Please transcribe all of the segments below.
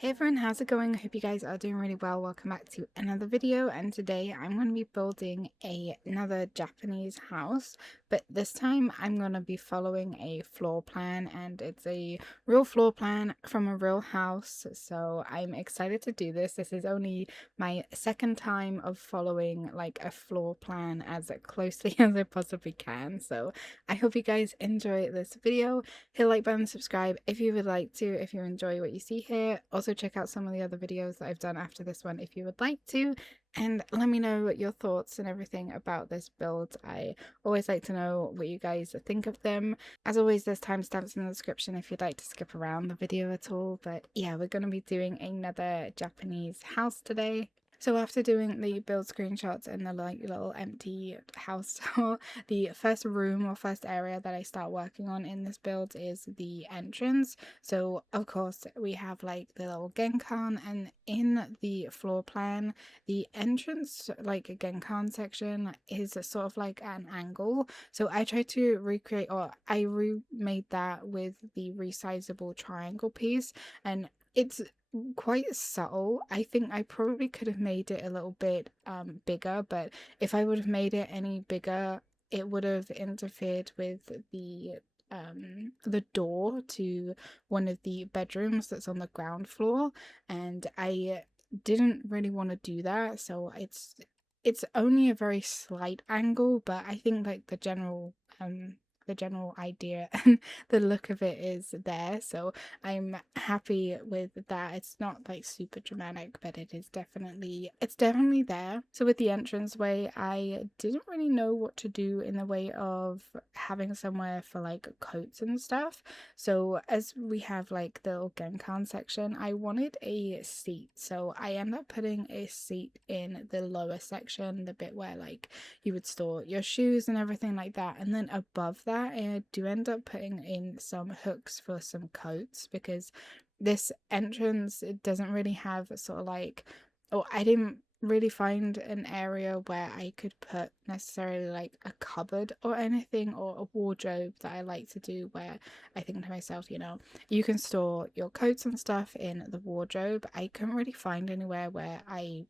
Hey everyone, how's it going? I hope you guys are doing really well. Welcome back to another video, and today I'm going to be building another Japanese house, but this time I'm going to be following a floor plan, and it's a real floor plan from a real house, so I'm excited to do this. This is only my second time of following like a floor plan as closely as I possibly can, so I hope you guys enjoy this video. Hit the like button, subscribe if you would like to, if you enjoy what you see here. Also check out some of the other videos that I've done after this one if you would like to, and let me know your thoughts and everything about this build. I always like to know what you guys think of them. As always, there's timestamps in the description if you'd like to skip around the video at all. But yeah, we're going to be doing another Japanese house today. So after doing the build screenshots and the like little empty house tour, the first room or first area that I start working on in this build is the entrance. So of course we have like the little genkan, and in the floor plan the entrance, like a genkan section, is sort of like an angle. So I tried to recreate, or I remade that with the resizable triangle piece, and it's quite subtle. I think I probably could have made it a little bit bigger, but if I would have made it any bigger, it would have interfered with the door to one of the bedrooms that's on the ground floor, and I didn't really want to do that. So it's only a very slight angle, but I think like the general idea and the look of it is there, so I'm happy with that. It's not like super dramatic, but it's definitely there. So with the entranceway, I didn't really know what to do in the way of having somewhere for like coats and stuff. So as we have like the little genkan section, I wanted a seat, so I end up putting a seat in the lower section, the bit where like you would store your shoes and everything like that. And then above that, I do end up putting in some hooks for some coats, because this entrance, it doesn't really have sort of like, or I didn't really find an area where I could put necessarily like a cupboard or anything, or a wardrobe that I like to do, where I think to myself, you can store your coats and stuff in the wardrobe. I couldn't really find anywhere where I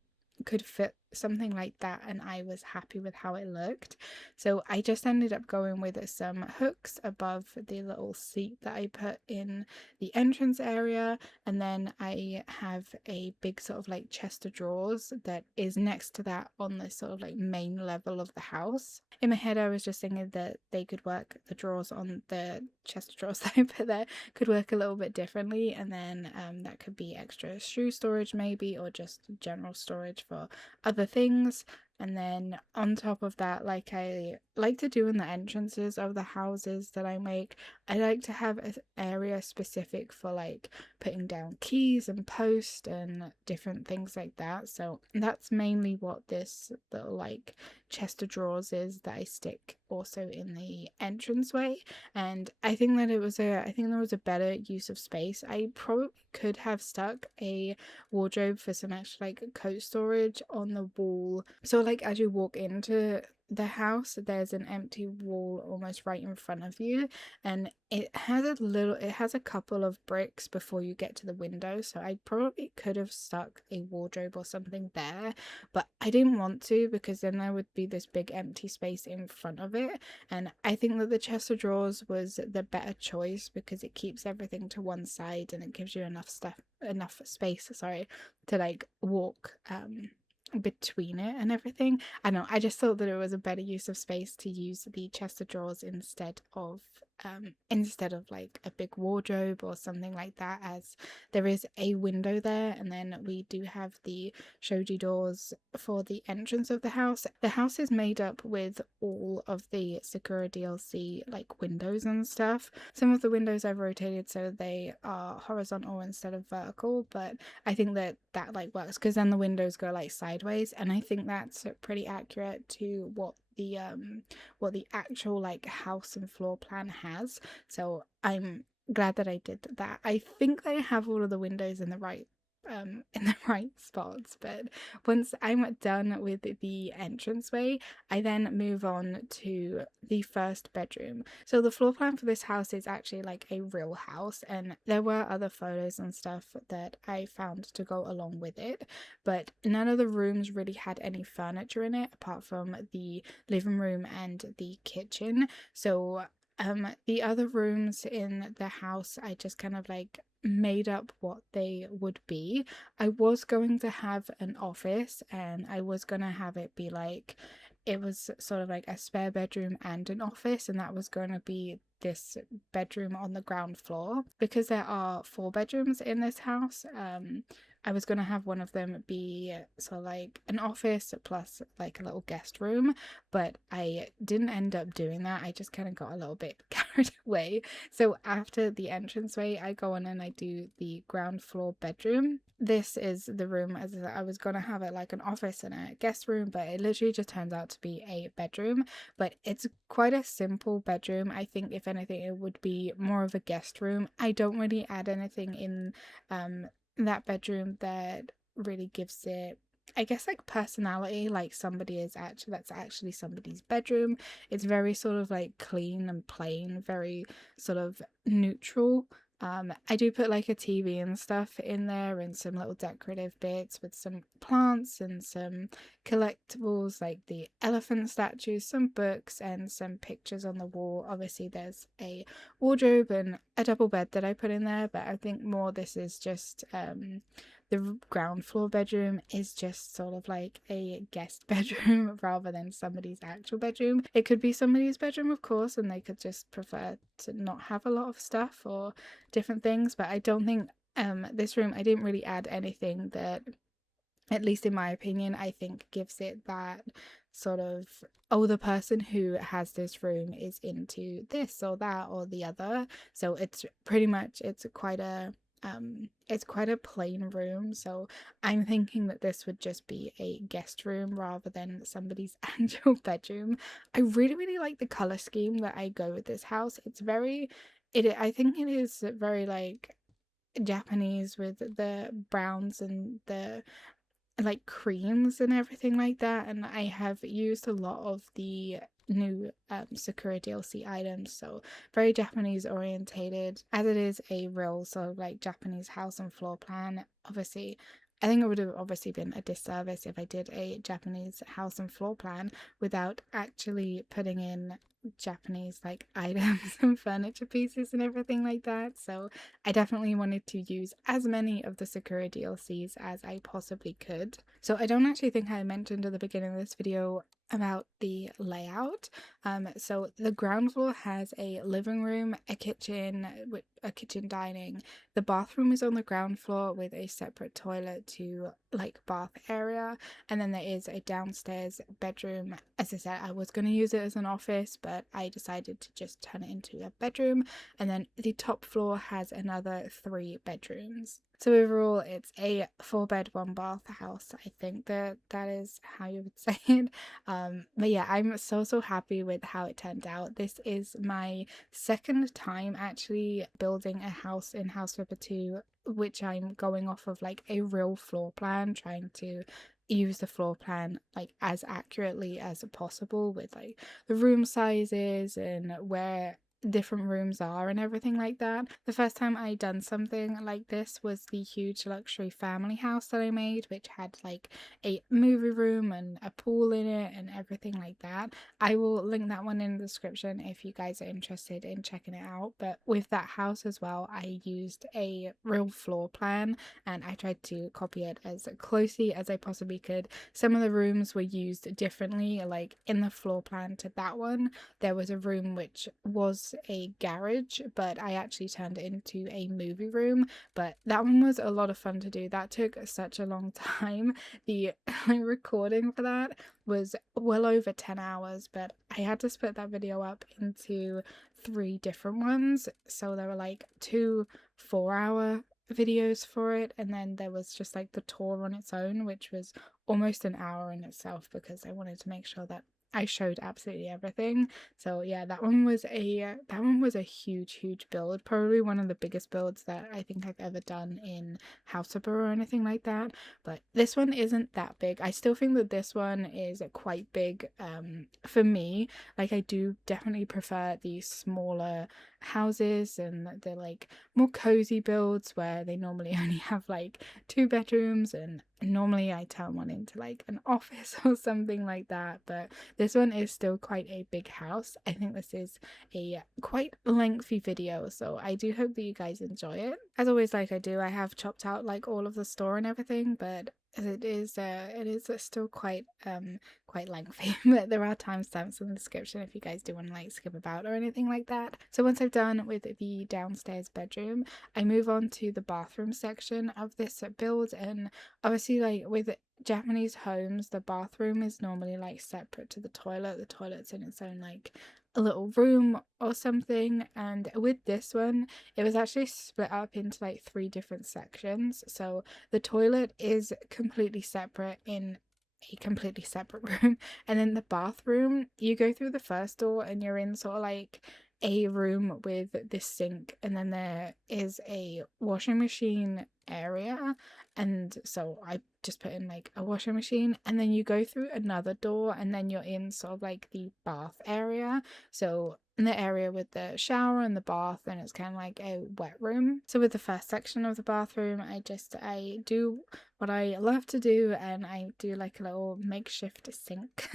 could fit something like that, and I was happy with how it looked. So I just ended up going with some hooks above the little seat that I put in the entrance area, and then I have a big sort of like chest of drawers that is next to that on the sort of like main level of the house. In my head I was just thinking that they could work, the drawers on the chest of drawers that I put there could work a little bit differently, and then that could be extra shoe storage maybe, or just general storage for other things. And then on top of that, like I like to do in the entrances of the houses that I make, I like to have an area specific for like putting down keys and post and different things like that. So that's mainly what this little like chest of drawers is that I stick also in the entranceway. And I think that I think there was a better use of space. I probably could have stuck a wardrobe for some extra like coat storage on the wall. So like as you walk into the house, there's an empty wall almost right in front of you, and it has a couple of bricks before you get to the window, so I probably could have stuck a wardrobe or something there, but I didn't want to, because then there would be this big empty space in front of it. And I think that the chest of drawers was the better choice, because it keeps everything to one side and it gives you enough space, sorry, to like walk between it and everything. I don't know, I just thought that it was a better use of space to use the chest of drawers instead of like a big wardrobe or something like that, as there is a window there, and then we do have the shoji doors for the entrance of the house. The house is made up with all of the Sakura DLC like windows and stuff. Some of the windows I've rotated so they are horizontal instead of vertical, but I think that like works, because then the windows go like sideways, and I think that's pretty accurate to what the actual like house and floor plan has. So I'm glad that I did that. I think that I have all of the windows in the right in the right spots. But once I'm done with the entranceway, I then move on to the first bedroom. So the floor plan for this house is actually like a real house, and there were other photos and stuff that I found to go along with it, but none of the rooms really had any furniture in it apart from the living room and the kitchen. So the other rooms in the house, I just kind of like made up what they would be. I was going to have an office, and I was going to have it be like, it was sort of like a spare bedroom and an office, and that was going to be this bedroom on the ground floor. Because there are 4 bedrooms in this house, I was going to have one of them be sort of like an office plus like a little guest room, but I didn't end up doing that. I just kind of got a little bit carried away. So after the entranceway, I go on and I do the ground floor bedroom. This is the room, as I was going to have it like an office and a guest room, but it literally just turns out to be a bedroom. But it's quite a simple bedroom. I think if anything, it would be more of a guest room. I don't really add anything in that bedroom that really gives it, I guess, like personality, like that's actually somebody's bedroom. It's very sort of like clean and plain, very sort of neutral. I do put like a TV and stuff in there and some little decorative bits with some plants and some collectibles like the elephant statues, some books, and some pictures on the wall. Obviously, there's a wardrobe and a double bed that I put in there, but I think more this is just the ground floor bedroom is just sort of like a guest bedroom rather than somebody's actual bedroom. It could be somebody's bedroom, of course, and they could just prefer to not have a lot of stuff or different things, but I don't think this room, I didn't really add anything that, at least in my opinion, I think gives it that sort of, oh, the person who has this room is into this or that or the other. So it's pretty much, it's quite a plain room. So I'm thinking that this would just be a guest room rather than somebody's actual bedroom. I really, really like the color scheme that I go with this house. I think it is very like Japanese with the browns and the like creams and everything like that, and I have used a lot of the new Sakura DLC items, so very Japanese orientated, as it is a real sort of like Japanese house and floor plan. Obviously, I think it would have obviously been a disservice if I did a Japanese house and floor plan without actually putting in Japanese like items and furniture pieces and everything like that. So I definitely wanted to use as many of the Sakura DLCs as I possibly could. So I don't actually think I mentioned at the beginning of this video about the layout. So the ground floor has a living room, a kitchen dining. The bathroom is on the ground floor with a separate toilet to like bath area, and then there is a downstairs bedroom. As I said, I was going to use it as an office, but I decided to just turn it into a bedroom. And then the top floor has another 3 bedrooms. So overall, it's a 4-bed, 1-bath house. I think that is how you would say it. But yeah, I'm so happy with how it turned out. This is my second time actually building a house in House Flipper 2, which I'm going off of like a real floor plan, trying to use the floor plan like as accurately as possible with like the room sizes and where different rooms are and everything like that. The first time I done something like this was the huge luxury family house that I made, which had like a movie room and a pool in it and everything like that. I will link that one in the description if you guys are interested in checking it out. But with that house as well, I used a real floor plan and I tried to copy it as closely as I possibly could. Some of the rooms were used differently, like in the floor plan to that one there was a room which was a garage, but I actually turned it into a movie room. But that one was a lot of fun to do. That took such a long time. The recording for that was well over 10 hours, but I had to split that video up into 3 different ones. So there were like 2 4-hour videos for it, and then there was just like the tour on its own, which was almost an hour in itself, because I wanted to make sure that I showed absolutely everything. So yeah, that one was a huge build, probably one of the biggest builds that I think I've ever done in House of Brew or anything like that. But this one isn't that big. I still think that this one is quite big for me. Like, I do definitely prefer the smaller houses and the like more cozy builds where they normally only have like 2 bedrooms, and normally I turn one into like an office or something like that. But this one is still quite a big house. I think this is a quite lengthy video, so I do hope that you guys enjoy it. As always, like I do, I have chopped out like all of the store and everything, but it is still quite lengthy. But there are timestamps in the description if you guys do want to like skip about or anything like that. So once I've done with the downstairs bedroom, I move on to the bathroom section of this build. And obviously, like with Japanese homes, the bathroom is normally like separate to the toilet. The toilet's in its own like a little room or something. And with this one, it was actually split up into like 3 different sections. So the toilet is completely separate in a completely separate room, and then the bathroom, you go through the first door and you're in sort of like a room with this sink, and then there is a washing machine area. And so I just put in like a washing machine, and then you go through another door and then you're in sort of like the bath area. So in the area with the shower and the bath, and it's kind of like a wet room. So with the first section of the bathroom, I do what I love to do, and I do like a little makeshift sink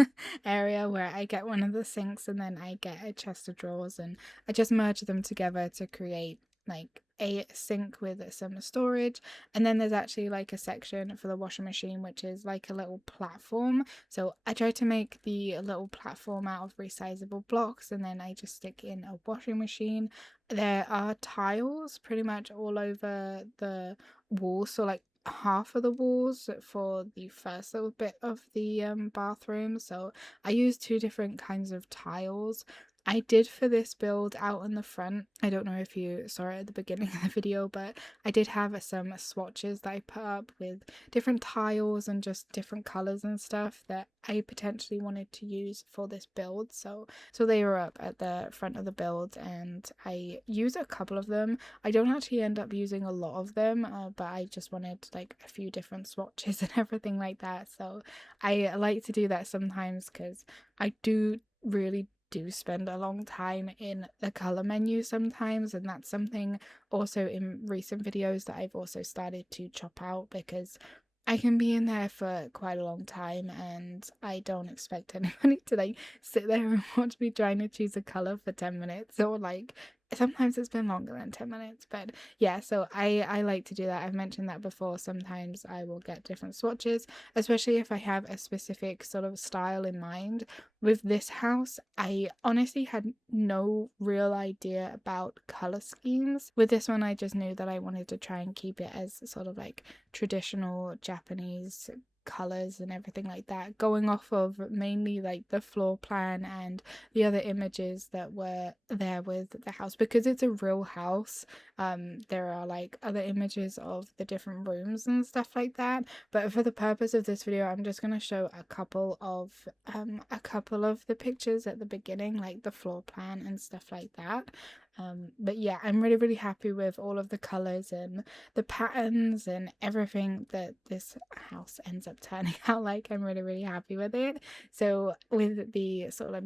area where I get one of the sinks and then I get a chest of drawers, and I just merge them together to create like a sink with some storage. And then there's actually like a section for the washing machine, which is like a little platform. So I try to make the little platform out of resizable blocks, and then I just stick in a washing machine. There are tiles pretty much all over the walls, so like half of the walls for the first little bit of the bathroom. So I use 2 different kinds of tiles. I did for this build out in the front. I don't know if you saw it at the beginning of the video, but I did have some swatches that I put up with different tiles and just different colors and stuff that I potentially wanted to use for this build. So they were up at the front of the build, and I use a couple of them. I don't actually end up using a lot of them, but I just wanted like a few different swatches and everything like that. So I like to do that sometimes because I really do spend a long time in the color menu sometimes, and that's something also in recent videos that I've also started to chop out, because I can be in there for quite a long time and I don't expect anybody to like sit there and watch me trying to choose a color for 10 minutes, or like sometimes it's been longer than 10 minutes. But yeah, so I like to do that. I've mentioned that before. Sometimes I will get different swatches, especially if I have a specific sort of style in mind. With this house, I honestly had no real idea about color schemes. With this one, I just knew that I wanted to try and keep it as sort of like traditional Japanese colors and everything like that, going off of mainly like the floor plan and the other images that were there with the house, because it's a real house. There are like other images of the different rooms and stuff like that, but for the purpose of this video, I'm just going to show a couple of the pictures at the beginning, like the floor plan and stuff like that. But yeah, I'm really happy with all of the colors and the patterns and everything that this house ends up turning out like. I'm really happy with it. So with the sort of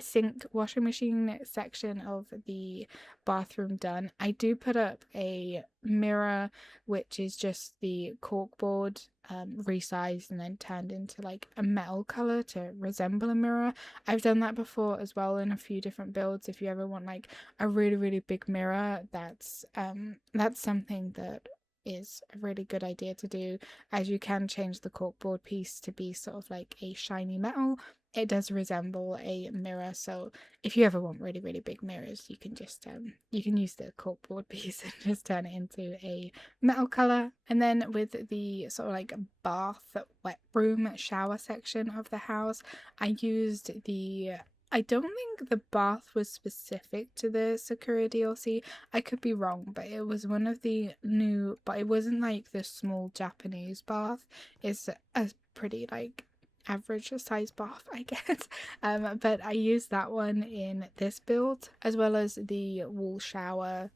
sink washing machine section of the bathroom done, I do put up a mirror, which is just the corkboard resized and then turned into like a metal color to resemble a mirror. I've done that before as well in a few different builds. If you ever want like a really big mirror, that's something that is a really good idea to do, as you can change the corkboard piece to be sort of like a shiny metal. It does resemble a mirror, so if you ever want really big mirrors, you can just you can use the corkboard piece and just turn it into a metal color. And then with the sort of like bath, wet room, shower section of the house, I used I don't think the bath was specific to the Sakura DLC. I could be wrong, but it was one of the new, but it wasn't like the small Japanese bath. It's a pretty like average size bath, I guess. But I used that one in this build, as well as the wall shower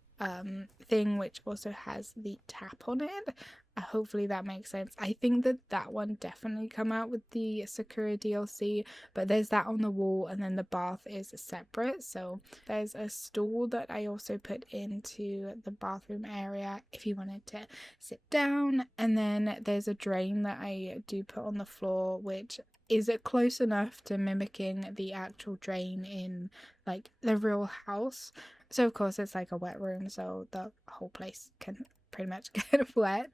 thing, which also has the tap on it. Hopefully that makes sense. I think that that one definitely come out with the Sakura DLC, but there's that on the wall, and then the bath is separate. So there's a stool that I also put into the bathroom area if you wanted to sit down, and then there's a drain that I do put on the floor, which is it close enough to mimicking the actual drain in like the real house. So of course it's like a wet room, so the whole place can pretty much get wet.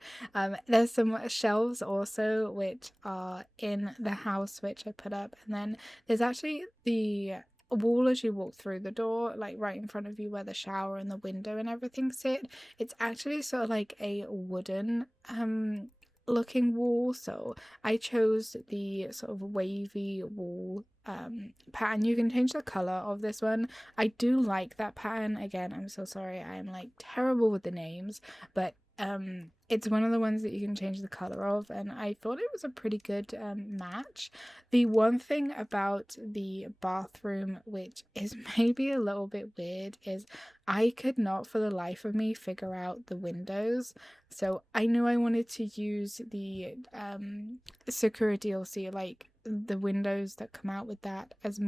There's some shelves also which are in the house which I put up, and then there's actually the wall as you walk through the door, like right in front of you where the shower and the window and everything sit. It's actually sort of like a wooden looking wall, so I chose the sort of wavy wall pattern. You can change the color of this one. I do like that pattern. Again, I'm so sorry, I'm like terrible with the names, but it's one of the ones that you can change the color of, and I thought it was a pretty good match. The one thing about the bathroom which is maybe a little bit weird is I could not for the life of me figure out the windows. So I knew I wanted to use the Sakura DLC, like the windows that come out with that, as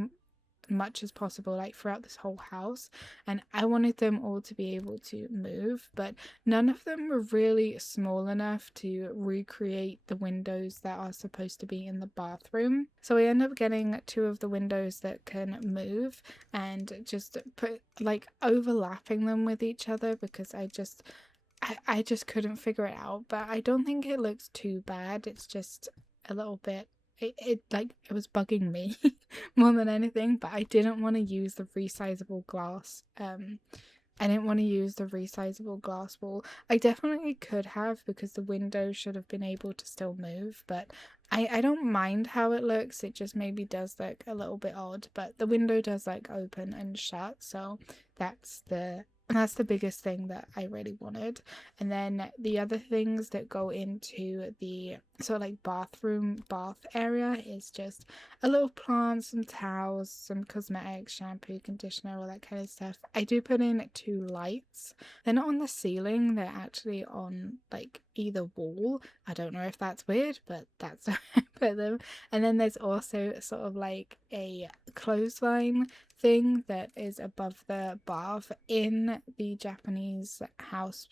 much as possible, like throughout this whole house, and I wanted them all to be able to move, but none of them were really small enough to recreate the windows that are supposed to be in the bathroom. So I end up getting two of the windows that can move and just put like overlapping them with each other, because I just couldn't figure it out. But I don't think it looks too bad. It's just a little bit, it was bugging me more than anything. But I didn't want to use the resizable glass. I didn't want to use the resizable glass wall. I definitely could have, because the window should have been able to still move, but I don't mind how it looks. It just maybe does look a little bit odd, but the window does like open and shut, so that's the biggest thing that I really wanted. And then the other things that go into the sort of like bath area is just a little plant, some towels, some cosmetics, shampoo, conditioner, all that kind of stuff. I do put in two lights. They're not on the ceiling, they're actually on like either wall. I don't know if that's weird, but that's where I put them. And then there's also sort of like a clothesline thing that is above the bath in the Japanese house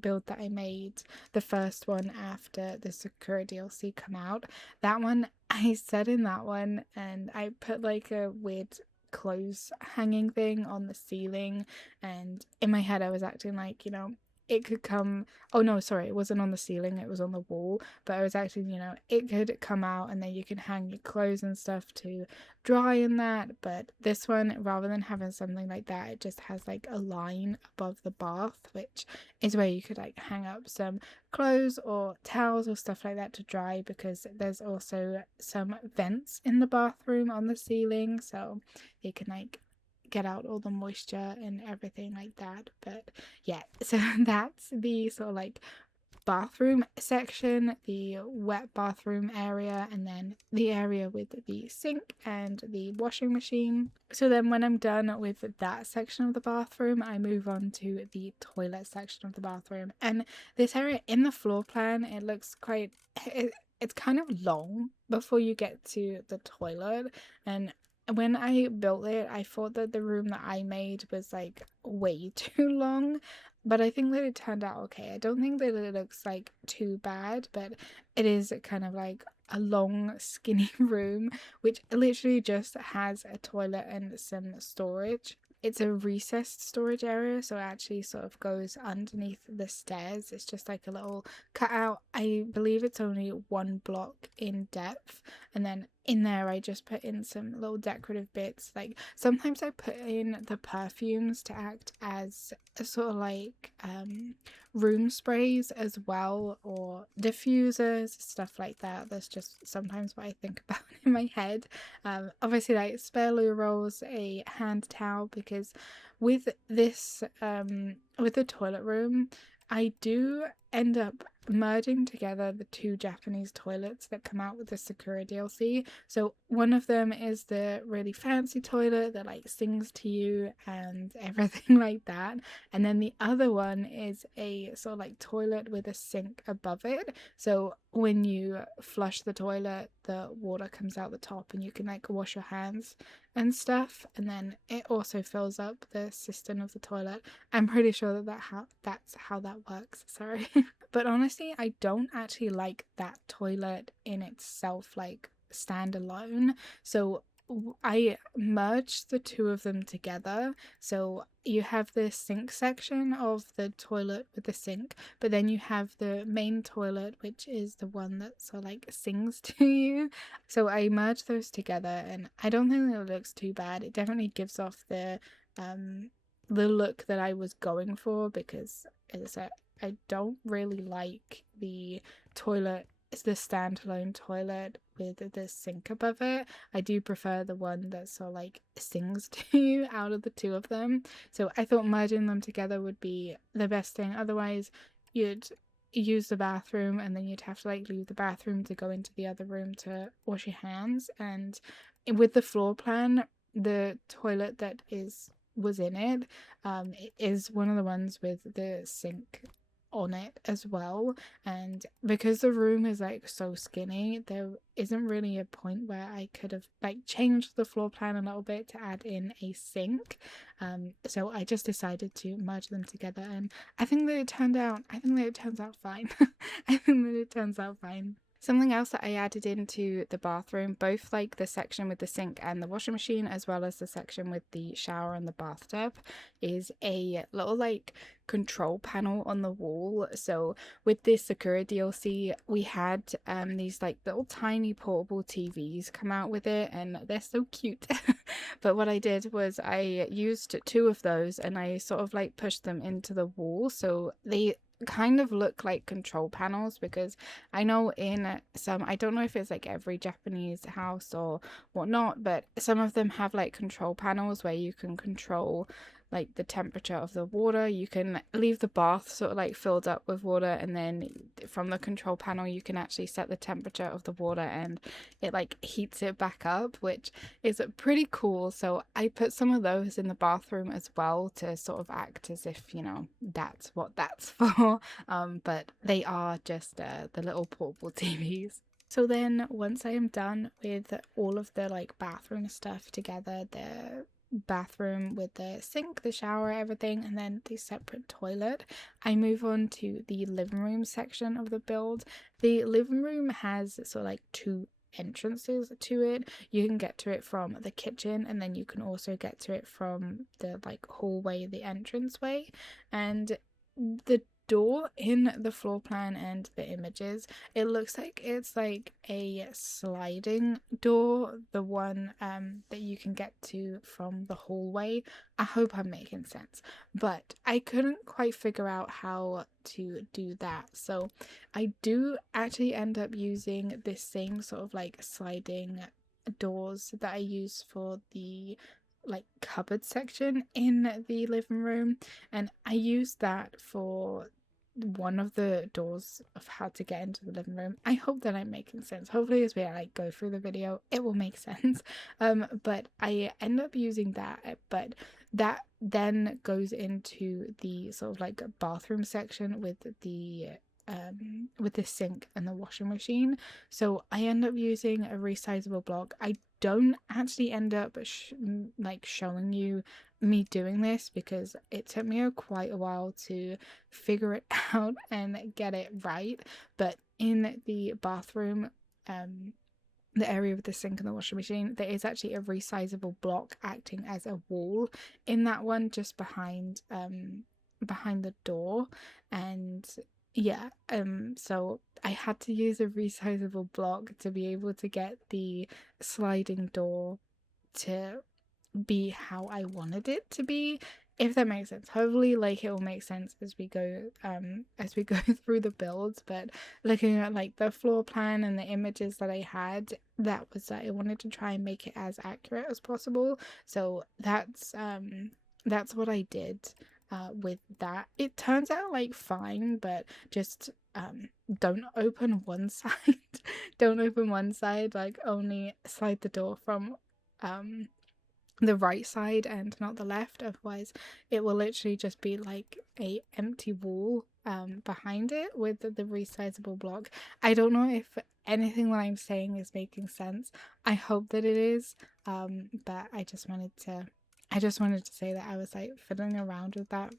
build that I made, the first one after the Sakura DLC come out. That one, I said in that one, and I put like a weird clothes hanging thing on the ceiling, and in my head I was acting like, you know, it could come, oh no, sorry, it wasn't on the ceiling, it was on the wall, but I was actually, you know, it could come out and then you can hang your clothes and stuff to dry in that. But this one, rather than having something like that, it just has like a line above the bath, which is where you could like hang up some clothes or towels or stuff like that to dry, because there's also some vents in the bathroom on the ceiling, so you can like get out all the moisture and everything like that. But yeah, so that's the sort of like bathroom section, the wet bathroom area, and then the area with the sink and the washing machine. So then when I'm done with that section of the bathroom, I move on to the toilet section of the bathroom. And this area in the floor plan, it looks quite, it's kind of long before you get to the toilet. And when I built it, I thought that the room that I made was like way too long, but I think that it turned out okay. I don't think that it looks like too bad, but it is kind of like a long skinny room which literally just has a toilet and some storage. It's a recessed storage area, so it actually sort of goes underneath the stairs. It's just like a little cutout. I believe it's only 1 block in depth, and then in there I just put in some little decorative bits. Like sometimes I put in the perfumes to act as a sort of like room sprays as well, or diffusers, stuff like that. That's just sometimes what I think about in my head. Obviously, like spare loo rolls, a hand towel, because with this with the toilet room, I do end up merging together the two Japanese toilets that come out with the Sakura DLC. So one of them is the really fancy toilet that like sings to you and everything like that, and then the other one is a sort of like toilet with a sink above it, so when you flush the toilet the water comes out the top and you can like wash your hands and stuff, and then it also fills up the cistern of the toilet. I'm pretty sure that's how that works, sorry. But honestly, I don't actually like that toilet in itself, like standalone. So I merged the two of them together. So you have the sink section of the toilet with the sink, but then you have the main toilet, which is the one that sort of like sings to you. So I merged those together, and I don't think it looks too bad. It definitely gives off the look that I was going for, because as I don't really like the toilet. It's the standalone toilet with the sink above it. I do prefer the one that sort of like sings to you out of the two of them. So I thought merging them together would be the best thing. Otherwise, you'd use the bathroom and then you'd have to like leave the bathroom to go into the other room to wash your hands. And with the floor plan, the toilet that was in it is one of the ones with the sink on it as well, and because the room is like so skinny, there isn't really a point where I could have like changed the floor plan a little bit to add in a sink. So I just decided to merge them together, and I think that it turns out fine. I think that it turns out fine. Something else that I added into the bathroom, both like the section with the sink and the washing machine, as well as the section with the shower and the bathtub, is a little like control panel on the wall. So with this Sakura DLC, we had these like little tiny portable TVs come out with it, and they're so cute. But what I did was I used two of those and I sort of like pushed them into the wall, so they kind of look like control panels, because I know in some, I don't know if it's like every Japanese house or whatnot, but some of them have like control panels where you can control like the temperature of the water. You can leave the bath sort of like filled up with water, and then from the control panel you can actually set the temperature of the water and it like heats it back up, which is pretty cool. So I put some of those in the bathroom as well to sort of act as if, you know, that's what that's for. But they are just the little portable TVs. So then once I am done with all of the like bathroom stuff together, the bathroom with the sink, the shower, everything, and then the separate toilet, I move on to the living room section of the build. The living room has sort of like two entrances to it. You can get to it from the kitchen, and then you can also get to it from the like hallway, the entranceway. And the door in the floor plan and the images, it looks like it's like a sliding door, the one that you can get to from the hallway. I hope I'm making sense, but I couldn't quite figure out how to do that. So I do actually end up using this same sort of like sliding doors that I use for the like cupboard section in the living room, and I used that for one of the doors of how to get into the living room. I hope that I'm making sense. Hopefully as we like go through the video it will make sense. But I end up using that, but that then goes into the sort of like bathroom section with the sink and the washing machine. So I end up using a resizable block. I don't actually end up like showing you me doing this, because it took me quite a while to figure it out and get it right. But in the bathroom, the area with the sink and the washing machine, there is actually a resizable block acting as a wall in that one, just behind the door. And yeah, so I had to use a resizable block to be able to get the sliding door to be how I wanted it to be, if that makes sense. Hopefully like it will make sense as we go through the builds. But looking at like the floor plan and the images that I had, that was that I wanted to try and make it as accurate as possible. So that's what I did. with that. It turns out like fine, but just don't open one side. Don't open one side, like only slide the door from the right side and not the left, otherwise it will literally just be like a empty wall behind it with the resizable block. I don't know if anything that I'm saying is making sense. I hope that it is, but I just wanted to say that I was like fiddling around with that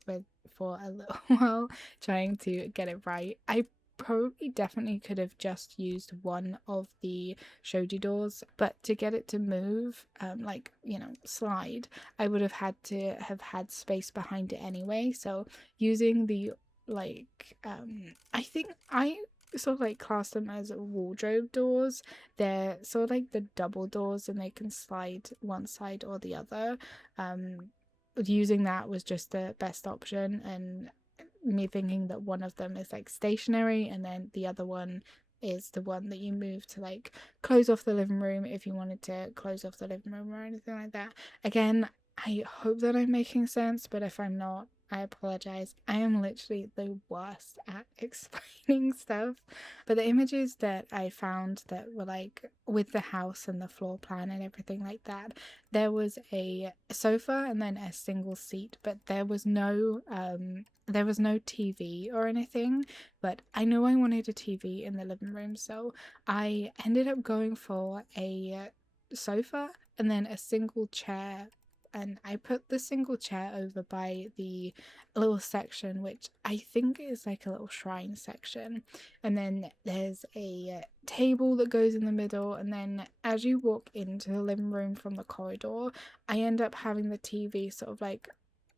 for a little while trying to get it right. I probably definitely could have just used one of the shoji doors, but to get it to move, like, you know, slide, I would have had to have had space behind it anyway. So using the like I think I sort of like class them as wardrobe doors. They're sort of like the double doors and they can slide one side or the other. Using that was just the best option, and me thinking that one of them is like stationary and then the other one is the one that you move to like close off the living room if you wanted to close off the living room or anything like that. Again, I hope that I'm making sense, but if I'm not, I apologize. I am literally the worst at explaining stuff. But the images that I found that were like with the house and the floor plan and everything like that, there was a sofa and then a single seat, but there was no TV or anything. But I know I wanted a TV in the living room, so I ended up going for a sofa and then a single chair, and I put the single chair over by the little section which I think is like a little shrine section, and then there's a table that goes in the middle, and then as you walk into the living room from the corridor, I end up having the TV sort of like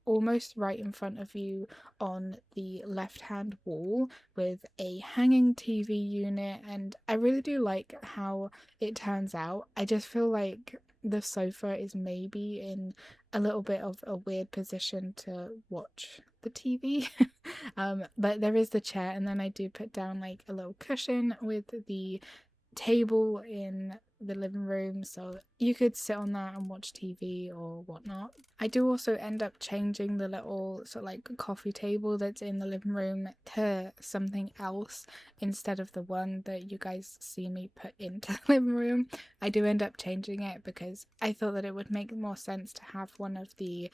almost right in front of you on the left hand wall with a hanging TV unit, and I really do like how it turns out. I just feel like the sofa is maybe in a little bit of a weird position to watch the TV. But there is the chair, and then I do put down like a little cushion with the table in the living room so you could sit on that and watch TV or whatnot. I do also end up changing the little sort of like coffee table that's in the living room to something else instead of the one that you guys see me put into the living room. I do end up changing it because I thought that it would make more sense to have one of the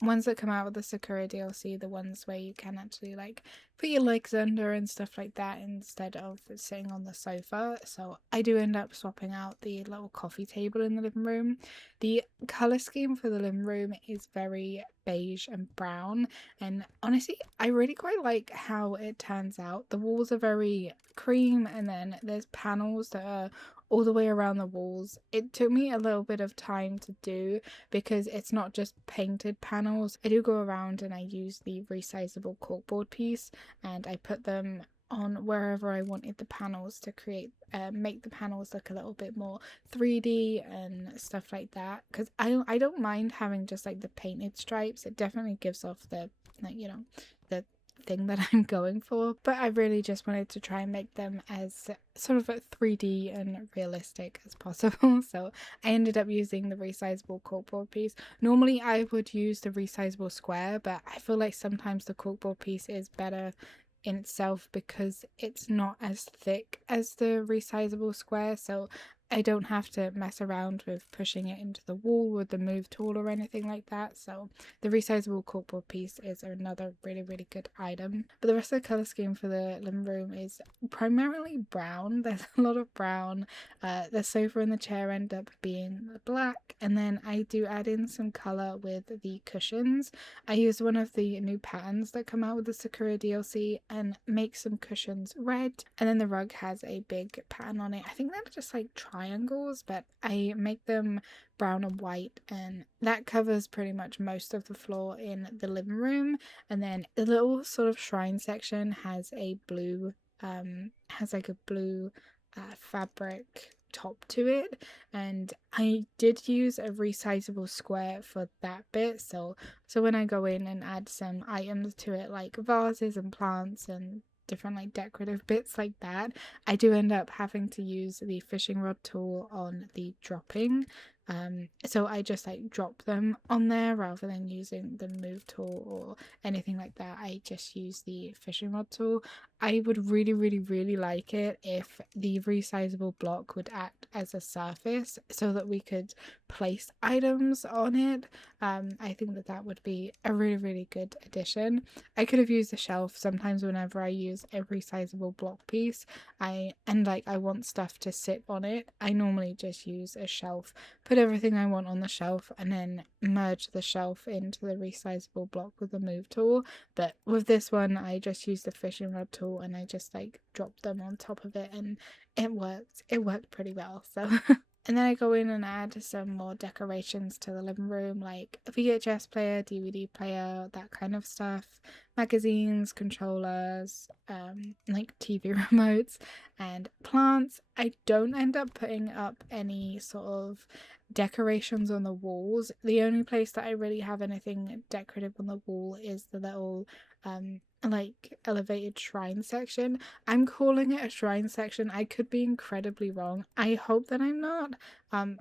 ones that come out with the Sakura DLC, the ones where you can actually like put your legs under and stuff like that instead of sitting on the sofa. So I do end up swapping out the little coffee table in the living room. The color scheme for the living room is very beige and brown, and honestly I really quite like how it turns out. The walls are very cream, and then there's panels that are all the way around the walls. It took me a little bit of time to do because it's not just painted panels. I do go around and I use the resizable corkboard piece and I put them on wherever I wanted the panels to create, make the panels look a little bit more 3D and stuff like that, because I don't mind having just like the painted stripes. It definitely gives off the, like, you know, the thing that I'm going for, but I really just wanted to try and make them as sort of 3D and realistic as possible. So I ended up using the resizable corkboard piece. Normally I would use the resizable square, but I feel like sometimes the corkboard piece is better in itself because it's not as thick as the resizable square, so I don't have to mess around with pushing it into the wall with the move tool or anything like that. So the resizable corkboard piece is another really good item. But the rest of the color scheme for the living room is primarily brown. There's a lot of brown. The sofa and the chair end up being black, and then I do add in some color with the cushions. I use one of the new patterns that come out with the Sakura DLC and make some cushions red, and then the rug has a big pattern on it. I think they're just like triangles, but I make them brown and white, and that covers pretty much most of the floor in the living room. And then the little sort of shrine section has a blue fabric top to it, and I did use a resizable square for that bit, so when I go in and add some items to it like vases and plants and different like decorative bits like that, I do end up having to use the fishing rod tool on the dropping So I just like drop them on there rather than using the move tool or anything like that. I just use the fishing rod tool. I would really like it if the resizable block would act as a surface so that we could place items on it. I think that that would be a really good addition. I could have used a shelf. Sometimes whenever I use a resizable block piece, I want stuff to sit on it, I normally just use a shelf, put everything I want on the shelf, and then merge the shelf into the resizable block with the move tool. But with this one, I just used the fishing rod tool and I just like dropped them on top of it, and it worked pretty well. So and then I go in and add some more decorations to the living room, like a VHS player, DVD player, that kind of stuff, magazines, controllers, like TV remotes, and plants. I don't end up putting up any sort of decorations on the walls. The only place that I really have anything decorative on the wall is the little like elevated shrine section. I'm calling it a shrine section. I could be incredibly wrong. I hope that I'm not.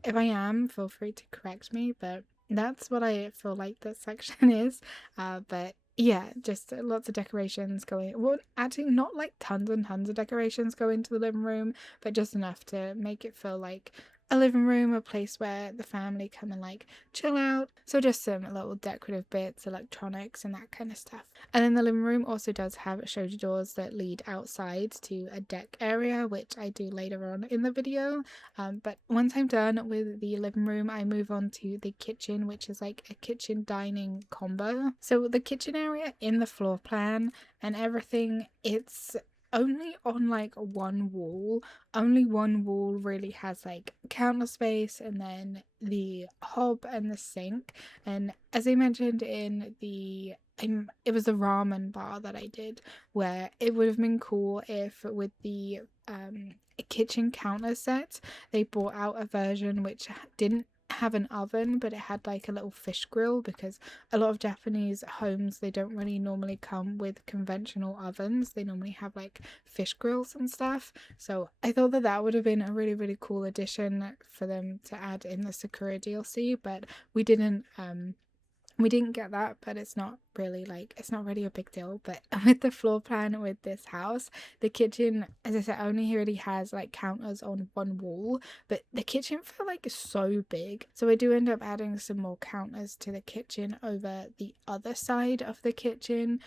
If I am, feel free to correct me, but that's what I feel like that section is. But yeah, just lots of decorations going. Well, actually, not like tons and tons of decorations go into the living room, but just enough to make it feel like a living room, a place where the family come and like chill out. So just some little decorative bits, electronics, and that kind of stuff. And then the living room also does have shoji doors that lead outside to a deck area, which I do later on in the video. But once I'm done with the living room, I move on to the kitchen, which is like a kitchen dining combo. So the kitchen area in the floor plan and everything, it's only on like one wall. Only one wall really has like counter space, and then the hob and the sink. And as I mentioned in the it was the ramen bar that I did, where it would have been cool if with the kitchen counter set they brought out a version which didn't have an oven, but it had like a little fish grill, because a lot of Japanese homes, they don't really normally come with conventional ovens. They normally have like fish grills and stuff. So I thought that that would have been a really cool addition for them to add in the Sakura DLC, but we didn't get that. But it's not really a big deal. But with the floor plan with this house, the kitchen, as I said, only really has like counters on one wall, but the kitchen felt like so big, so I do end up adding some more counters to the kitchen over the other side of the kitchen,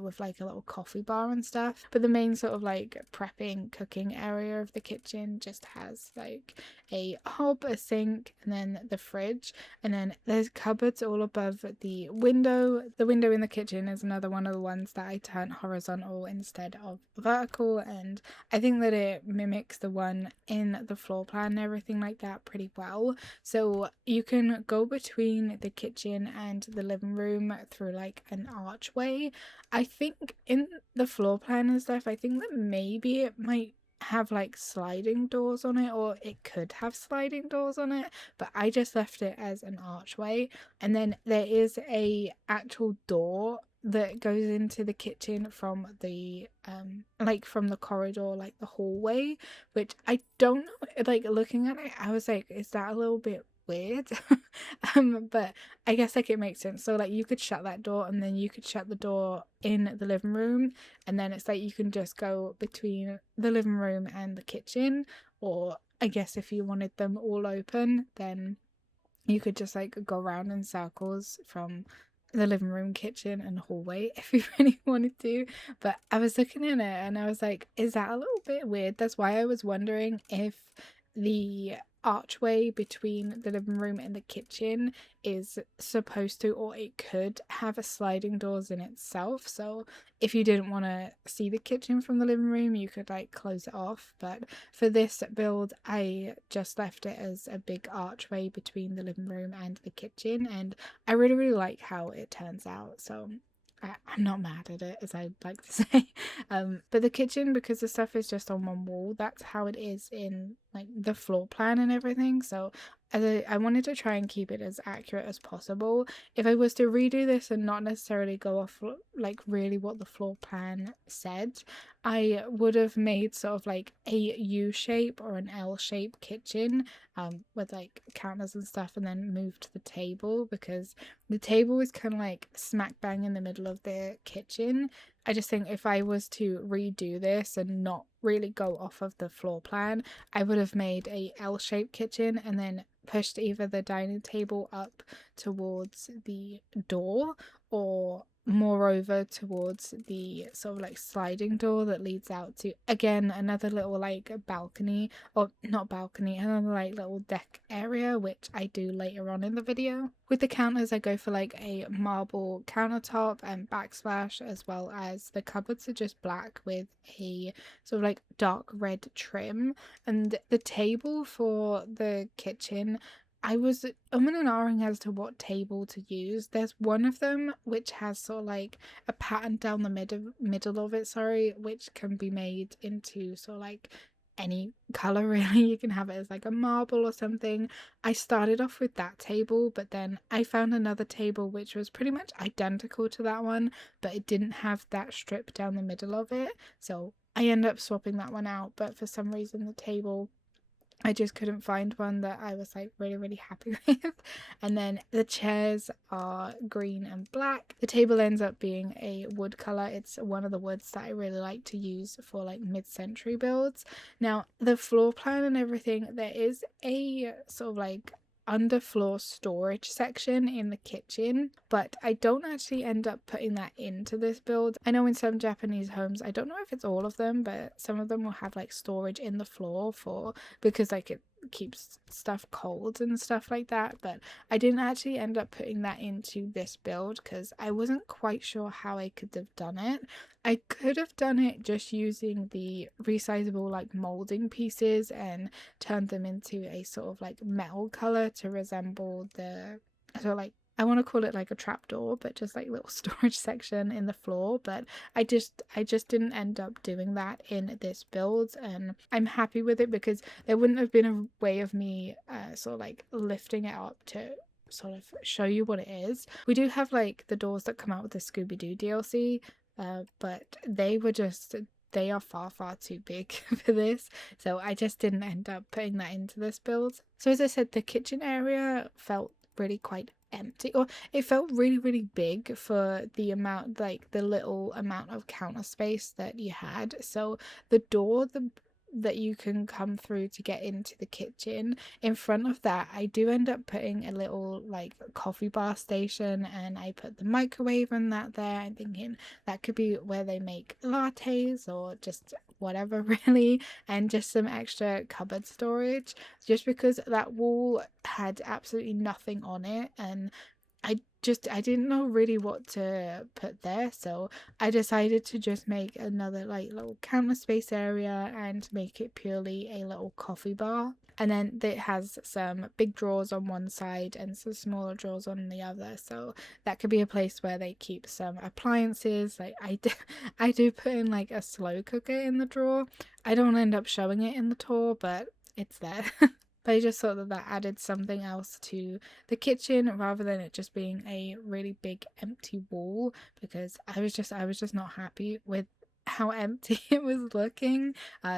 with like a little coffee bar and stuff. But the main sort of like prepping cooking area of the kitchen just has like a hob, a sink, and then the fridge, and then there's cupboards all above the window. The window in the kitchen is another one of the ones that I turned horizontal instead of vertical, and I think that it mimics the one in the floor plan and everything like that pretty well. So you can go between the kitchen and the living room through like an archway. I think in the floor plan and stuff, I think that maybe it might have like sliding doors on it, or it could have sliding doors on it, but I just left it as an archway. And then there is a actual door that goes into the kitchen from the from the corridor, like the hallway, which I don't know, like looking at it I was like, is that a little bit weird? But I guess like it makes sense. So like you could shut that door, and then you could shut the door in the living room, and then it's like you can just go between the living room and the kitchen. Or I guess if you wanted them all open, then you could just like go around in circles from the living room, kitchen, and hallway if you really wanted to. But I was looking at it and I was like, is that a little bit weird? That's why I was wondering if the archway between the living room and the kitchen is supposed to, or it could have a sliding doors in itself. So if you didn't want to see the kitchen from the living room, you could like close it off. But for this build, I just left it as a big archway between the living room and the kitchen, and I really like how it turns out. So I'm not mad at it, as I like to say. But the kitchen, because the stuff is just on one wall, that's how it is in like the floor plan and everything. So I wanted to try and keep it as accurate as possible. If I was to redo this and not necessarily go off like really what the floor plan said, I would have made sort of like a U shape or an L shape kitchen with like counters and stuff, and then moved the table, because the table is kind of like smack bang in the middle of the kitchen. I just think if I was to redo this and not really go off of the floor plan, I would have made a L-shaped kitchen and then pushed either the dining table up towards the door, or moreover towards the sort of like sliding door that leads out to, again, another little like balcony, or not balcony, another like little deck area, which I do later on in the video. With the counters, I go for like a marble countertop and backsplash, as well as the cupboards are just black with a sort of like dark red trim. And the table for the kitchen, I was and ahhing as to what table to use. There's one of them which has sort of like a pattern down the middle of it, which can be made into sort of like any color really. You can have it as like a marble or something. I started off with that table, but then I found another table which was pretty much identical to that one, but it didn't have that strip down the middle of it, so I ended up swapping that one out. But for some reason the table, I just couldn't find one that I was like really happy with. And then the chairs are green and black. The table ends up being a wood color. It's one of the woods that I really like to use for like mid-century builds. Now the floor plan and everything, there is a sort of like underfloor storage section in the kitchen, but I don't actually end up putting that into this build. I know in some Japanese homes, I don't know if it's all of them, but some of them will have like storage in the floor because like it keeps stuff cold and stuff like that, but I didn't actually end up putting that into this build because I wasn't quite sure how I could have done it. I could have done it just using the resizable like molding pieces and turned them into a sort of like metal color to resemble the, so like, I want to call it like a trapdoor, but just like little storage section in the floor. But I just didn't end up doing that in this build, and I'm happy with it because there wouldn't have been a way of me sort of like lifting it up to sort of show you what it is. We do have like the doors that come out with the Scooby-Doo DLC, but they are far too big for this, so I just didn't end up putting that into this build. So as I said, the kitchen area felt really quite empty, or it felt really big for the amount, like the little amount of counter space that you had. So the door that you can come through to get into the kitchen, in front of that I do end up putting a little like coffee bar station, and I put the microwave in that there. I'm thinking that could be where they make lattes or just whatever really, and just some extra cupboard storage, just because that wall had absolutely nothing on it, and I didn't know really what to put there, so I decided to just make another like little counter space area and make it purely a little coffee bar. And then it has some big drawers on one side and some smaller drawers on the other, so that could be a place where they keep some appliances. Like I do put in like a slow cooker in the drawer. I don't end up showing it in the tour, but it's there. But I just thought that added something else to the kitchen rather than it just being a really big empty wall, because I was just not happy with how empty it was looking.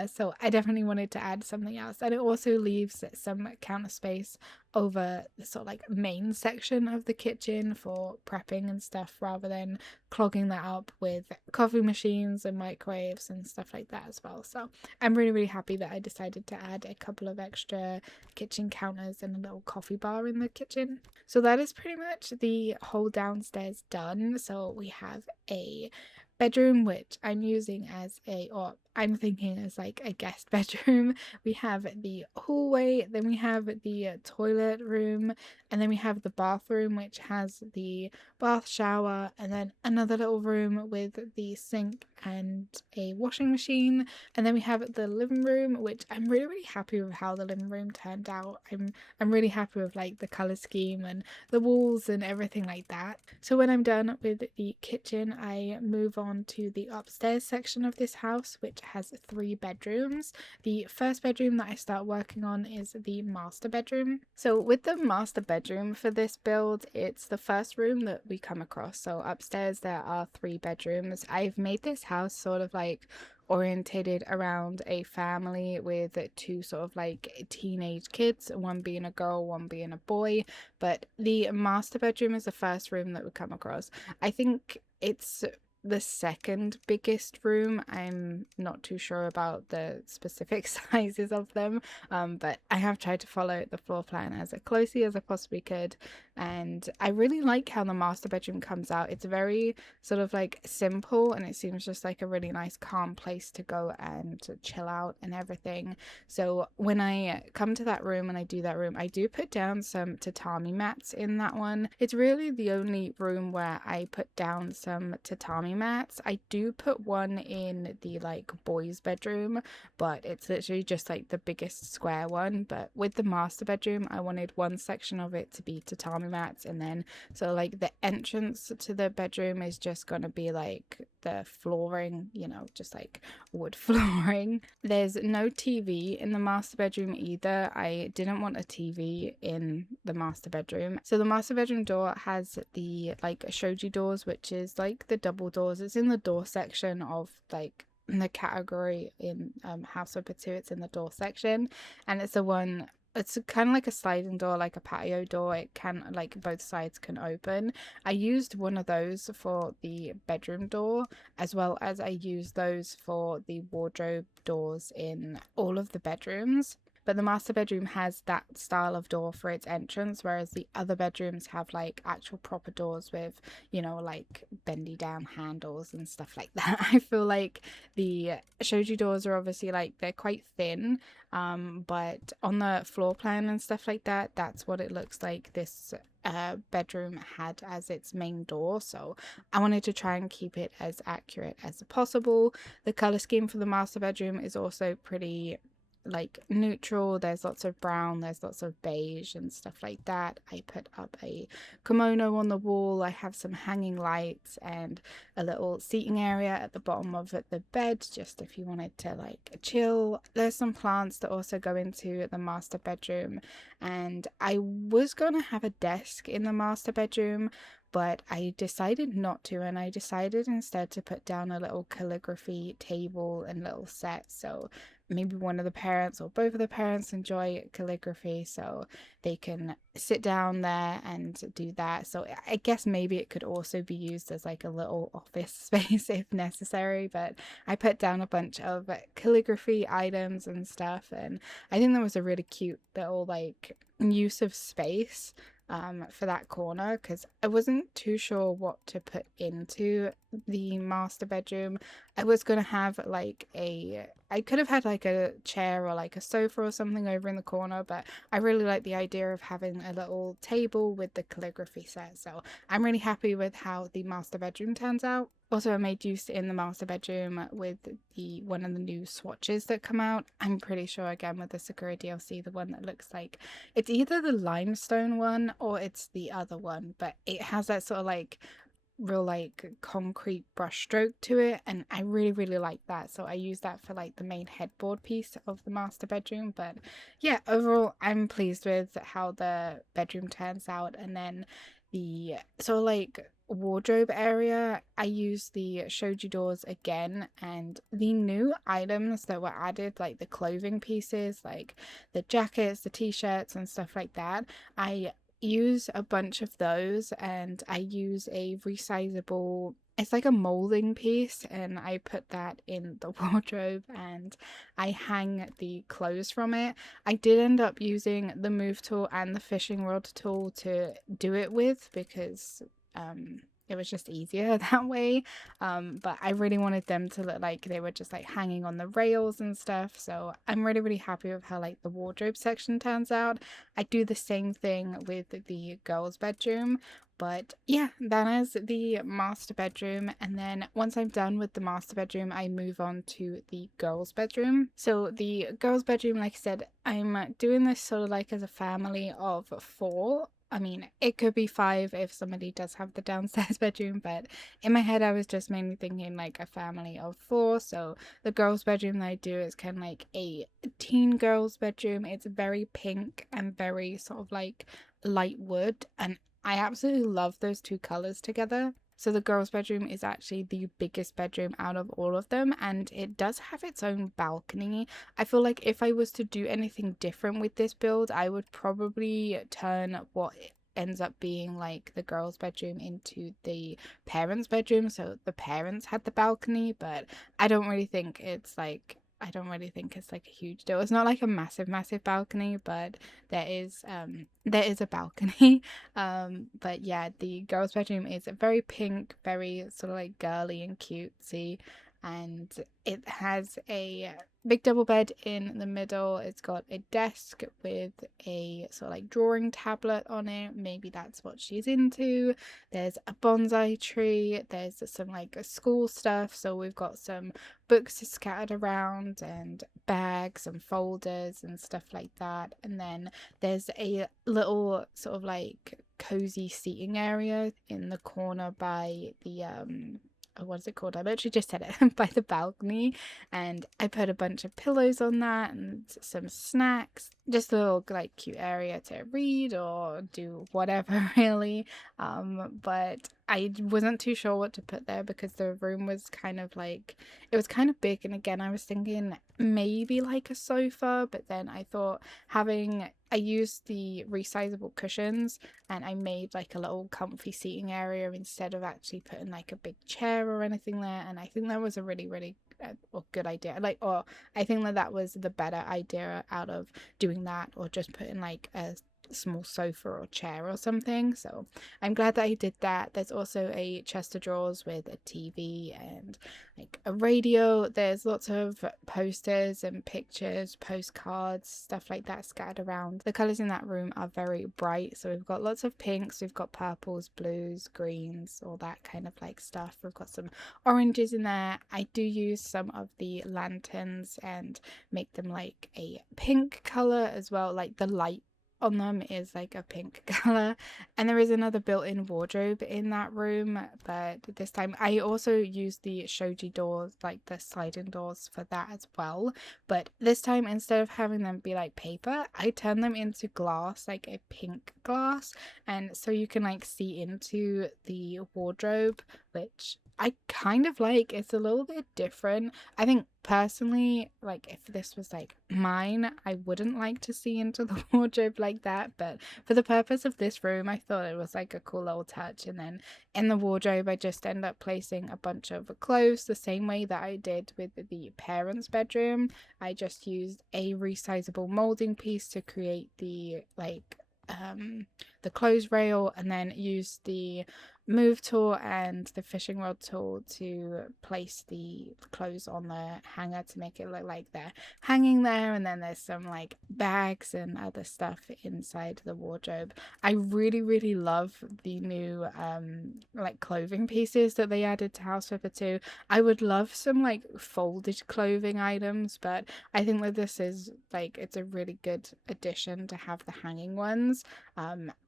So I definitely wanted to add something else, and it also leaves some counter space over the sort of like main section of the kitchen for prepping and stuff, rather than clogging that up with coffee machines and microwaves and stuff like that as well. So I'm really happy that I decided to add a couple of extra kitchen counters and a little coffee bar in the kitchen. So that is pretty much the whole downstairs done. So we have a bedroom, which I'm using as or I'm thinking as like a guest bedroom. We have the hallway, then we have the toilet room, and then we have the bathroom, which has the bath shower, and then another little room with the sink and a washing machine. And then we have the living room, which I'm really happy with how the living room turned out. I'm really happy with like the color scheme and the walls and everything like that. So when I'm done with the kitchen, I move on to the upstairs section of this house, which which has 3 bedrooms. The first bedroom that I start working on is the master bedroom. So with the master bedroom for this build, it's the first room that we come across. So upstairs there are 3 bedrooms. I've made this house sort of like orientated around a family with 2 sort of like teenage kids, one being a girl, one being a boy. But the master bedroom is the first room that we come across. I think it's the second biggest room. I'm not too sure about the specific sizes of them, but I have tried to follow the floor plan as closely as I possibly could, and I really like how the master bedroom comes out. It's very sort of like simple, and it seems just like a really nice calm place to go and to chill out and everything. So when I come to that room and I do that room, I do put down some tatami mats in that one. It's really the only room where I put down some tatami mats. I do put one in the like boys bedroom, but it's literally just like the biggest square one. But with the master bedroom, I wanted one section of it to be tatami mats, and then so like the entrance to the bedroom is just gonna be like the flooring, you know, just like wood flooring. There's no TV in the master bedroom either. I didn't want a TV in the master bedroom. So the master bedroom door has the like shoji doors, which is like the double doors. It's in the door section of like the category in House Flipper 2. It's in the door section, and it's the one, it's kind of like a sliding door, like a patio door. It can, like, both sides can open. I used one of those for the bedroom door, as well as I used those for the wardrobe doors in all of the bedrooms. But the master bedroom has that style of door for its entrance, whereas the other bedrooms have like actual proper doors with, you know, like bendy down handles and stuff like that. I feel like the shoji doors are obviously like, they're quite thin, but on the floor plan and stuff like that, that's what it looks like this bedroom had as its main door. So I wanted to try and keep it as accurate as possible. The color scheme for the master bedroom is also pretty like neutral. There's lots of brown, there's lots of beige and stuff like that. I put up a kimono on the wall. I have some hanging lights and a little seating area at the bottom of the bed, just if you wanted to like chill. There's some plants that also go into the master bedroom, and I was gonna have a desk in the master bedroom, but I decided not to, and I decided instead to put down a little calligraphy table and little set. So maybe one of the parents or both of the parents enjoy calligraphy, so they can sit down there and do that. So I guess maybe it could also be used as like a little office space if necessary. But I put down a bunch of calligraphy items and stuff, and I think that was a really cute little like use of space for that corner, because I wasn't too sure what to put into the master bedroom. I was gonna have like I could have had like a chair or like a sofa or something over in the corner, but I really like the idea of having a little table with the calligraphy set. So I'm really happy with how the master bedroom turns out. Also, I made use in the master bedroom with the one of the new swatches that come out. I'm pretty sure, again, with the Sakura DLC, the one that looks like it's either the limestone one or it's the other one, but it has that sort of like real like concrete brush stroke to it, and I really like that. So I use that for like the main headboard piece of the master bedroom. But yeah, overall I'm pleased with how the bedroom turns out. And then the sort of like wardrobe area, I use the shoji doors again, and the new items that were added, like the clothing pieces, like the jackets, the t-shirts and stuff like that, I use a bunch of those, and I use a resizable, it's like a molding piece, and I put that in the wardrobe and I hang the clothes from it. I did end up using the move tool and the fishing rod tool to do it with, because it was just easier that way. But I really wanted them to look like they were just like hanging on the rails and stuff. So I'm really happy with how like the wardrobe section turns out. I do the same thing with the girls' bedroom. But yeah, that is the master bedroom. And then once I'm done with the master bedroom, I move on to the girls' bedroom. So the girls' bedroom, like I said, I'm doing this sort of like as a family of 4. I mean, it could be 5 if somebody does have the downstairs bedroom, but in my head I was just mainly thinking like a family of 4. So the girls' bedroom that I do is kind of like a teen girls' bedroom. It's very pink and very sort of like light wood, and I absolutely love those two colors together. So the girls' bedroom is actually the biggest bedroom out of all of them, and it does have its own balcony. I feel like if I was to do anything different with this build, I would probably turn what ends up being like the girls' bedroom into the parents' bedroom, so the parents had the balcony, but I don't really think it's like a huge deal. It's not like a massive balcony, but there is a balcony. But yeah, the girls' bedroom is very pink, very sort of like girly and cutesy, and it has a big double bed in the middle. It's got a desk with a sort of like drawing tablet on it. Maybe that's what she's into. There's a bonsai tree. There's some like school stuff. So we've got some books scattered around and bags and folders and stuff like that. And then there's a little sort of like cozy seating area in the corner by the what is it called? I literally just said it by the balcony, and I put a bunch of pillows on that and some snacks, just a little like cute area to read or do whatever really. But I wasn't too sure what to put there because the room was kind of like, it was kind of big, and again I was thinking maybe like a sofa, but then I thought I used the resizable cushions and I made like a little comfy seating area instead of actually putting like a big chair or anything there, and I think that was a really or good idea, like, or I think that was the better idea out of doing that or just putting like a small sofa or chair or something. So I'm glad that I did that. There's also a chest of drawers with a TV and like a radio. There's lots of posters and pictures, postcards, stuff like that scattered around. The colors in that room are very bright, so we've got lots of pinks, we've got purples, blues, greens, all that kind of like stuff. We've got some oranges in there. I do use some of the lanterns and make them like a pink color as well, like the light on them is like a pink color. And there is another built-in wardrobe in that room, but this time I also used the shoji doors, like the sliding doors, for that as well. But this time, instead of having them be like paper, I turned them into glass, like a pink glass, and so you can like see into the wardrobe, which I kind of like. It's a little bit different. I think personally, like if this was like mine, I wouldn't like to see into the wardrobe like that, but for the purpose of this room, I thought it was like a cool little touch. And then in the wardrobe, I just end up placing a bunch of clothes the same way that I did with the parents' bedroom. I just used a resizable molding piece to create the the clothes rail, and then used the move tool and the fishing rod tool to place the clothes on the hanger to make it look like they're hanging there. And then there's some like bags and other stuff inside the wardrobe. I really love the new like clothing pieces that they added to House Flipper 2. I would love some like folded clothing items, but I think that this is like, it's a really good addition to have the hanging ones.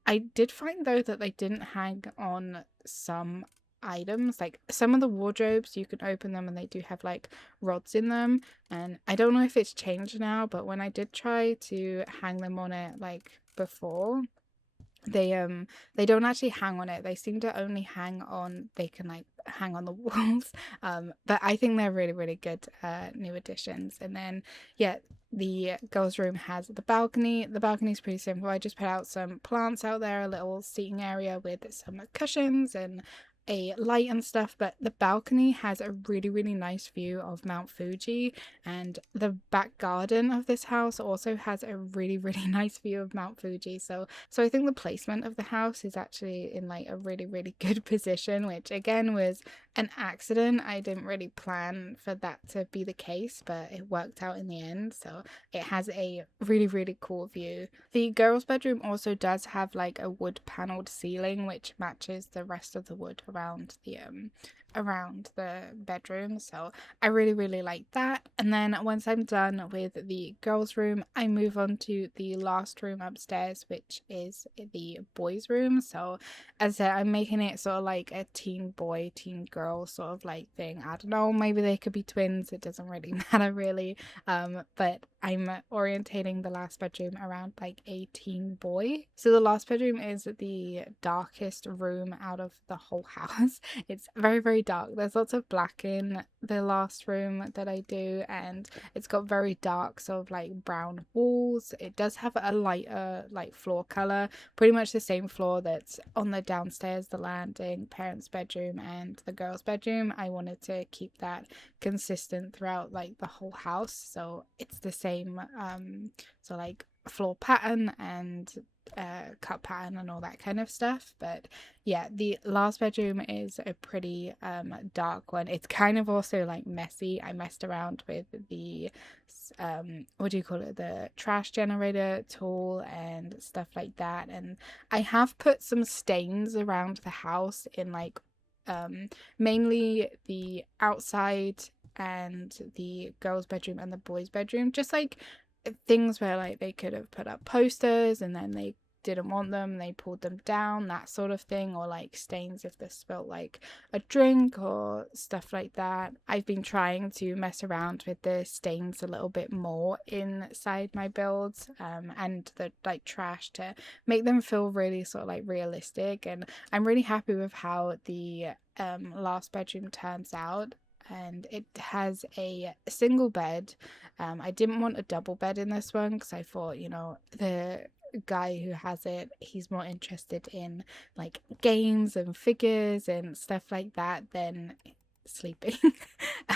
I did find though that they didn't hang on some items, like some of the wardrobes you can open them and they do have like rods in them, and I don't know if it's changed now, but when I did try to hang them on it like before, they don't actually hang on it. They seem to only they can like hang on the walls. But I think they're really good new additions. And then yeah, the girls' room has the balcony. The balcony is pretty simple. I just put out some plants out there, a little seating area with some cushions and a light and stuff, but the balcony has a really nice view of Mount Fuji, and the back garden of this house also has a really nice view of Mount Fuji. So I think the placement of the house is actually in like a really good position, which again was an accident. I didn't really plan for that to be the case, but it worked out in the end. So it has a really cool view. The girls' bedroom also does have like a wood paneled ceiling which matches the rest of the wood around around the bedroom, so I really like that. And then once I'm done with the girls room, I move on to the last room upstairs, which is the boys room. So as I said, I'm making it sort of like a teen boy teen girl sort of like thing. I don't know, maybe they could be twins, it doesn't really matter really. But I'm orientating the last bedroom around like a teen boy. So the last bedroom is the darkest room out of the whole house. It's very dark. There's lots of black in the last room that I do, and it's got very dark sort of like brown walls. It does have a lighter like floor color, pretty much the same floor that's on the downstairs, the landing, parents' bedroom and the girls' bedroom. I wanted to keep that consistent throughout like the whole house, so it's the same so like floor pattern and cut pattern and all that kind of stuff. But yeah, the last bedroom is a pretty dark one. It's kind of also like messy. I messed around with the what do you call it, the trash generator tool and stuff like that, and I have put some stains around the house in like mainly the outside and the girls' bedroom and the boys' bedroom, just like things where like they could have put up posters and then they didn't want them, they pulled them down, that sort of thing, or like stains if they spilt like a drink or stuff like that. I've been trying to mess around with the stains a little bit more inside my builds and the like trash to make them feel really sort of like realistic, and I'm really happy with how the last bedroom turns out. And it has a single bed. I didn't want a double bed in this one because I thought, you know, the guy who has it, he's more interested in like games and figures and stuff like that than sleeping.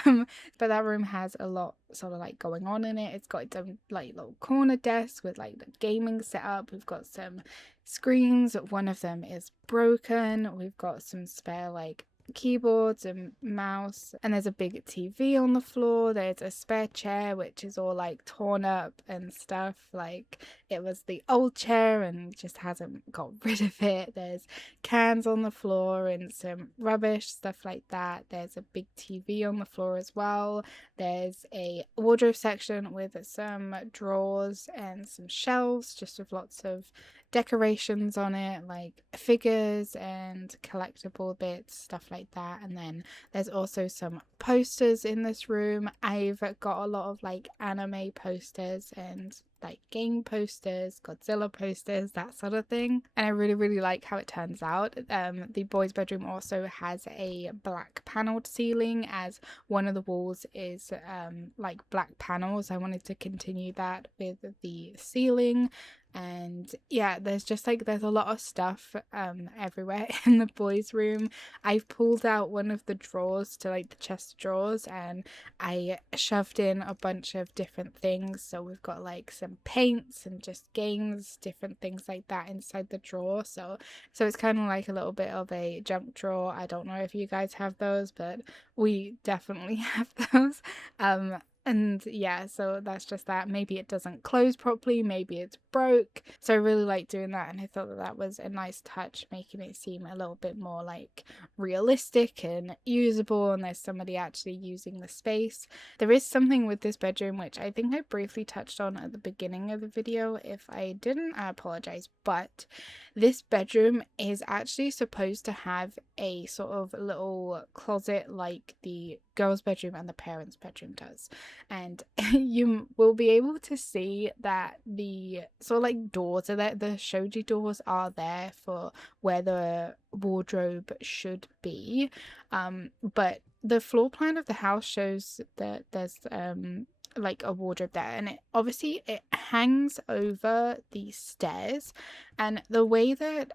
um but that room has a lot sort of like going on in it. It's got its own like little corner desk with like the gaming setup. We've got some screens, one of them is broken. We've got some spare like keyboards and mouse, and there's a big TV on the floor. There's a spare chair which is all like torn up and stuff, like it was the old chair and just hasn't got rid of it. There's cans on the floor and some rubbish, stuff like that. There's a big TV on the floor as well. There's a wardrobe section with some drawers and some shelves just with lots of decorations on it, like figures and collectible bits, stuff like that. And then there's also some posters in this room. I've got a lot of like anime posters and like game posters, Godzilla posters, that sort of thing, and I really like how it turns out. The boys' bedroom also has a black paneled ceiling, as one of the walls is like black panels. I wanted to continue that with the ceiling. And yeah, there's a lot of stuff everywhere in the boys' room. I've pulled out one of the drawers to like the chest of drawers, and I shoved in a bunch of different things. So we've got like some paints and just games, different things like that inside the drawer. So it's kind of like a little bit of a junk drawer. I don't know if you guys have those, but we definitely have those. And yeah, so that's just that. Maybe it doesn't close properly, maybe it's broke. So I really like doing that, and I thought that that was a nice touch, making it seem a little bit more like realistic and usable, and there's somebody actually using the space. There is something with this bedroom which I think I briefly touched on at the beginning of the video. If I didn't, I apologize, but this bedroom is actually supposed to have a sort of little closet like the girls' bedroom and the parents' bedroom does. And you will be able to see that the sort of like doors are there, the shoji doors are there for where the wardrobe should be. But the floor plan of the house shows that there's like a wardrobe there, and it hangs over the stairs. And the way that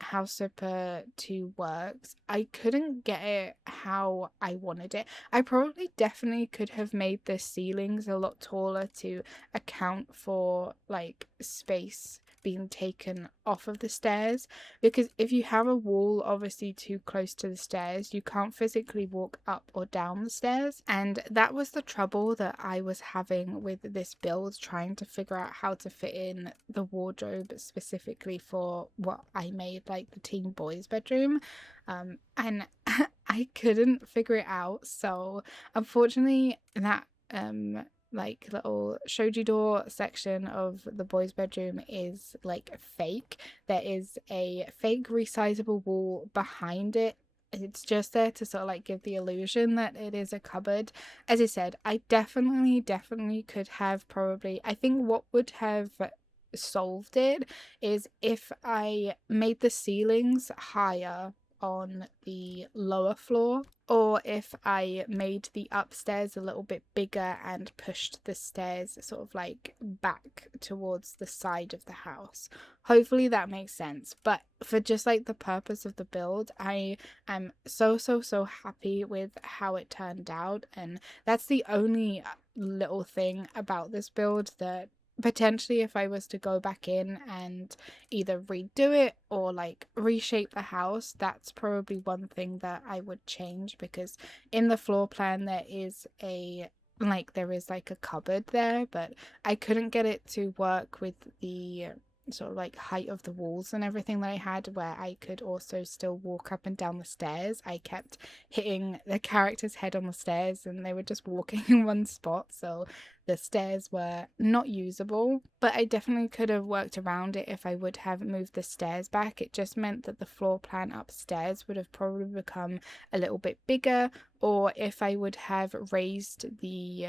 House Super 2 works, I couldn't get it how I wanted it. I probably definitely could have made the ceilings a lot taller to account for like space been taken off of the stairs, because if you have a wall obviously too close to the stairs, you can't physically walk up or down the stairs. And that was the trouble that I was having with this build, trying to figure out how to fit in the wardrobe specifically for what I made, like the teen boys bedroom. And I couldn't figure it out, so unfortunately that like little shoji door section of the boys' bedroom is like fake. There is a fake resizable wall behind it. It's just there to sort of like give the illusion that it is a cupboard. As I said, I definitely could have probably, I think what would have solved it is if I made the ceilings higher on the lower floor, or if I made the upstairs a little bit bigger and pushed the stairs sort of like back towards the side of the house. Hopefully that makes sense. But for just like the purpose of the build, I am so happy with how it turned out, and that's the only little thing about this build that potentially, if I was to go back in and either redo it or like reshape the house, that's probably one thing that I would change, because in the floor plan there is a like a cupboard there, but I couldn't get it to work with the sort of like height of the walls and everything that I had, where I could also still walk up and down the stairs. I kept hitting the character's head on the stairs and they were just walking in one spot, so the stairs were not usable. But I definitely could have worked around it if I would have moved the stairs back. It just meant that the floor plan upstairs would have probably become a little bit bigger, or if I would have raised the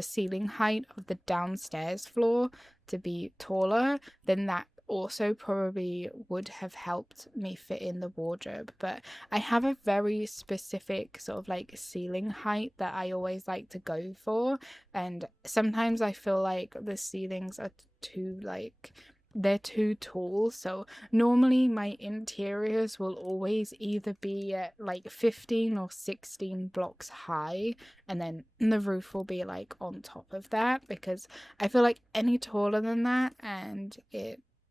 ceiling height of the downstairs floor to be taller, then that also probably would have helped me fit in the wardrobe. But I have a very specific sort of like ceiling height that I always like to go for, and sometimes I feel like the ceilings are too they're too tall. So normally my interiors will always either be like 15 or 16 blocks high, and then the roof will be like on top of that, because I feel like any taller than that and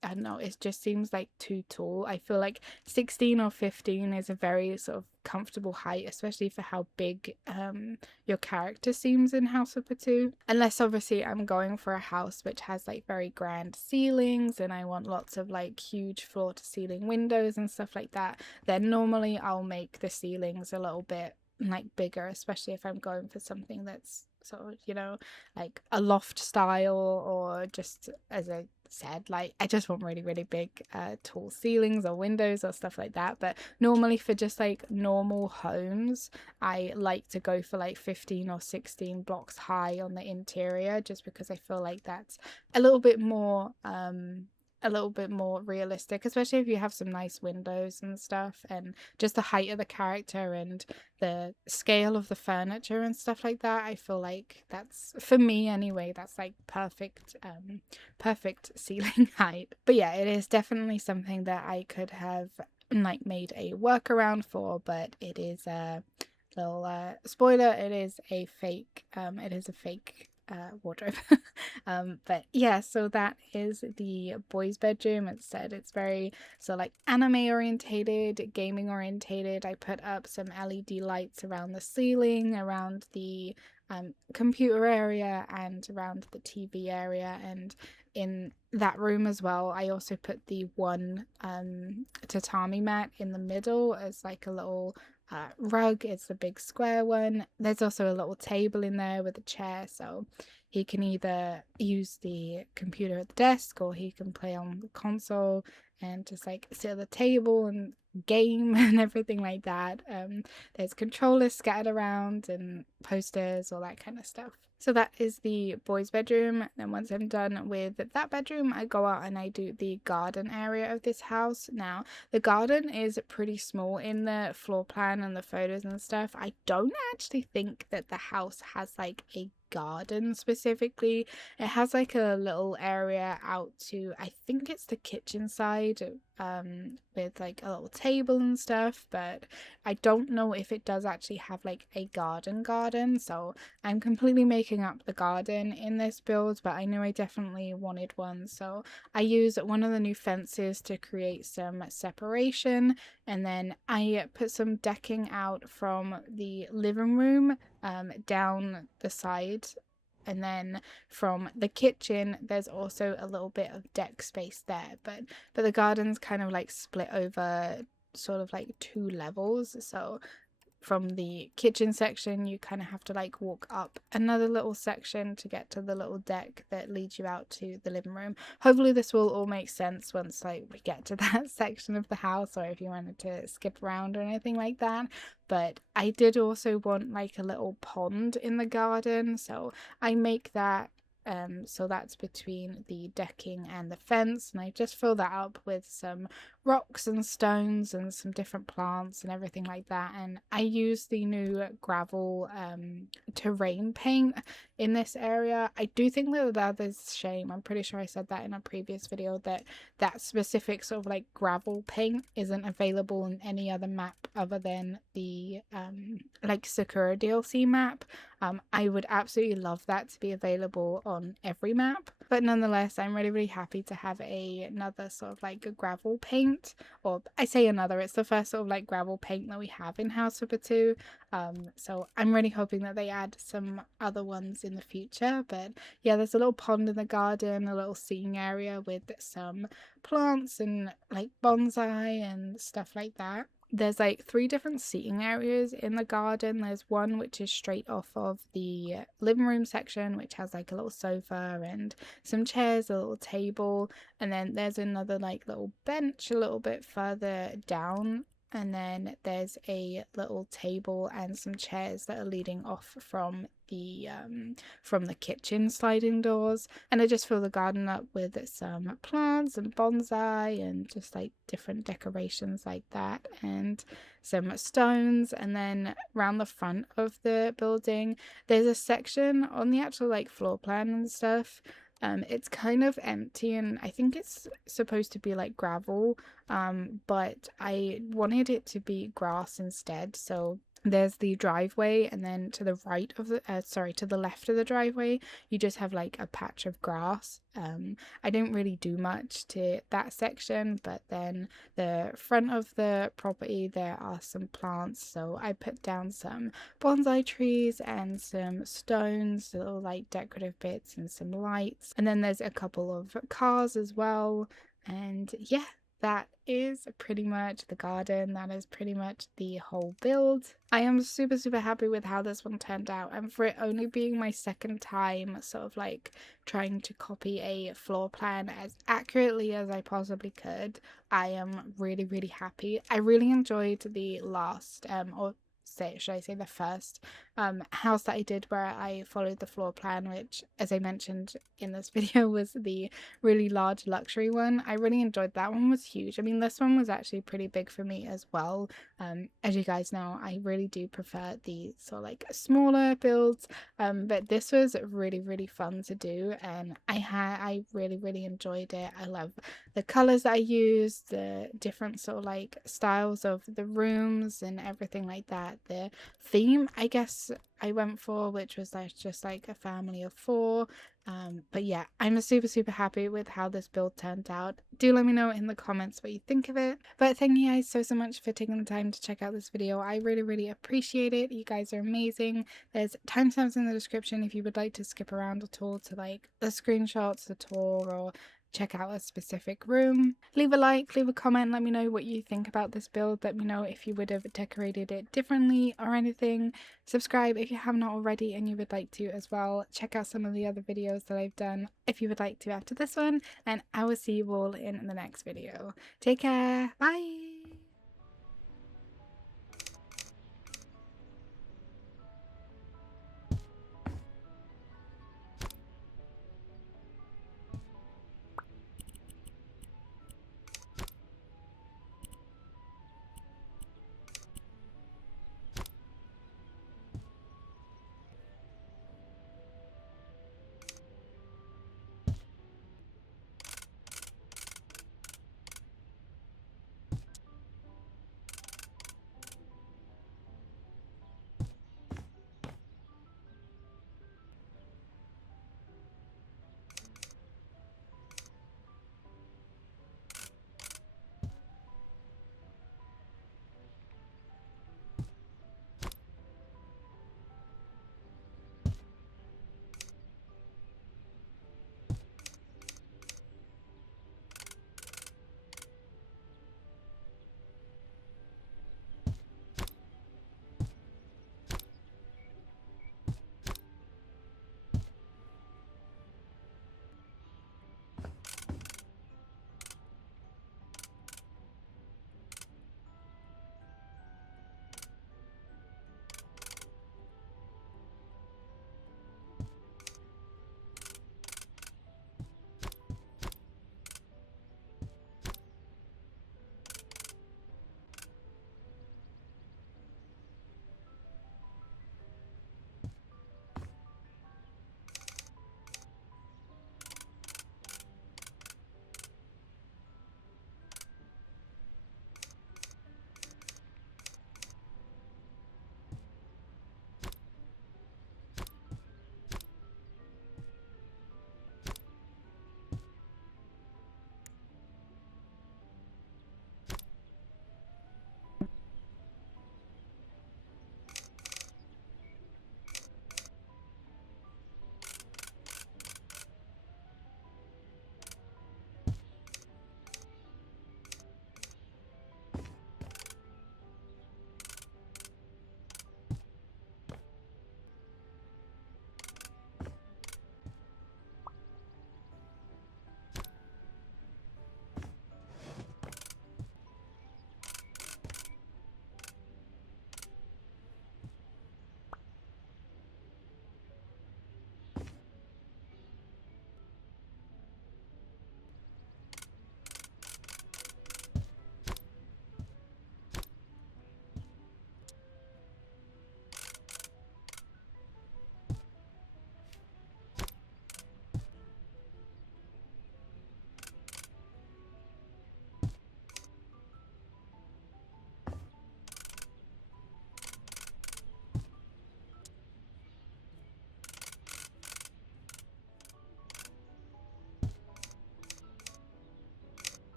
I don't know, it just seems like too tall. I feel like 16 or 15 is a very sort of comfortable height, especially for how big your character seems in House of Patu. Unless obviously I'm going for a house which has like very grand ceilings and I want lots of like huge floor to ceiling windows and stuff like that, then normally I'll make the ceilings a little bit like bigger, especially if I'm going for something that's sort of, you know, like a loft style, or just, as I said, like I just want really big tall ceilings or windows or stuff like that. But normally for just like normal homes, I like to go for like 15 or 16 blocks high on the interior, just because I feel like that's a little bit more realistic, especially if you have some nice windows and stuff, and just the height of the character and the scale of the furniture and stuff like that. I feel like that's, for me anyway, that's like perfect ceiling height. But yeah, it is definitely something that I could have like made a workaround for, but it is a little spoiler, it is a fake wardrobe. But yeah, so that is the boys' bedroom. As I said, it's very like anime orientated, gaming orientated. I put up some LED lights around the ceiling, around the computer area, and around the TV area, and in that room as well I also put the one tatami mat in the middle as like a little rug. It's a big square one. There's also a little table in there with a chair, so he can either use the computer at the desk or he can play on the console and just like sit at the table and game and everything like that. There's controllers scattered around and posters, all that kind of stuff. So that is the boys' bedroom. Then once I'm done with that bedroom, I go out and I do the garden area of this house. Now, the garden is pretty small in the floor plan and the photos and stuff. I don't actually think that the house has like a garden specifically. It has like a little area out to, I think it's the kitchen side, with like a little table and stuff, but I don't know if it does actually have like a garden, so I'm completely making up the garden in this build, but I knew I definitely wanted one, so I used one of the new fences to create some separation, and then I put some decking out from the living room down the side, and then from the kitchen there's also a little bit of deck space there, but the garden's kind of like split over sort of like 2 levels, so from the kitchen section you kind of have to like walk up another little section to get to the little deck that leads you out to the living room. Hopefully this will all make sense once like we get to that section of the house, or if you wanted to skip around or anything like that. But I did also want like a little pond in the garden, so I make that so that's between the decking and the fence, and I just fill that up with some rocks and stones and some different plants and everything like that. And I use the new gravel terrain paint in this area. I do think that is a shame. I'm pretty sure I said that in a previous video, that that specific sort of like gravel paint isn't available in any other map other than the like Sakura DLC map. I would absolutely love that to be available on every map, but nonetheless I'm really happy to have another sort of like a gravel paint, or I say another, it's the first sort of like gravel paint that we have in House Flipper 2, so I'm really hoping that they add some other ones in the future. But yeah, there's a little pond in the garden, a little seating area with some plants and like bonsai and stuff like that. There's like 3 different seating areas in the garden. There's one which is straight off of the living room section, which has like a little sofa and some chairs, a little table, and then there's another like little bench a little bit further down, and then there's a little table and some chairs that are leading off from the kitchen sliding doors. And I just fill the garden up with some plants and bonsai and just like different decorations like that, and some stones. And then around the front of the building there's a section on the actual like floor plan and stuff. It's kind of empty, and I think it's supposed to be like gravel, but I wanted it to be grass instead. So there's the driveway, and then to the right of the to the left of the driveway you just have like a patch of grass. I didn't really do much to that section, but then the front of the property there are some plants, so I put down some bonsai trees and some stones, little like decorative bits, and some lights, and then there's a couple of cars as well. And yeah, that is pretty much the garden. That is pretty much the whole build. I am super happy with how this one turned out, and for it only being my second time sort of like trying to copy a floor plan as accurately as I possibly could, I am really happy. I really enjoyed the last should I say the first house that I did where I followed the floor plan, which, as I mentioned in this video, was the really large luxury one. I really enjoyed that one. Was huge. I mean, this one was actually pretty big for me as well. As you guys know, I really do prefer the sort of like smaller builds, but this was really fun to do, and I really enjoyed it. I love the colors that I used, the different sort of like styles of the rooms and everything like that. The theme, I guess, I went for, which was like just like a family of 4. But yeah, I'm super happy with how this build turned out. Do let me know in the comments what you think of it. But thank you guys so much for taking the time to check out this video. I really appreciate it. You guys are amazing. There's timestamps in the description if you would like to skip around at all to like the screenshots, the tour, or check out a specific room. Leave a like, leave a comment, let me know what you think about this build. Let me know if you would have decorated it differently or anything. Subscribe if you have not already and you would like to as well. Check out some of the other videos that I've done if you would like to after this one, and I will see you all in the next video. Take care, bye!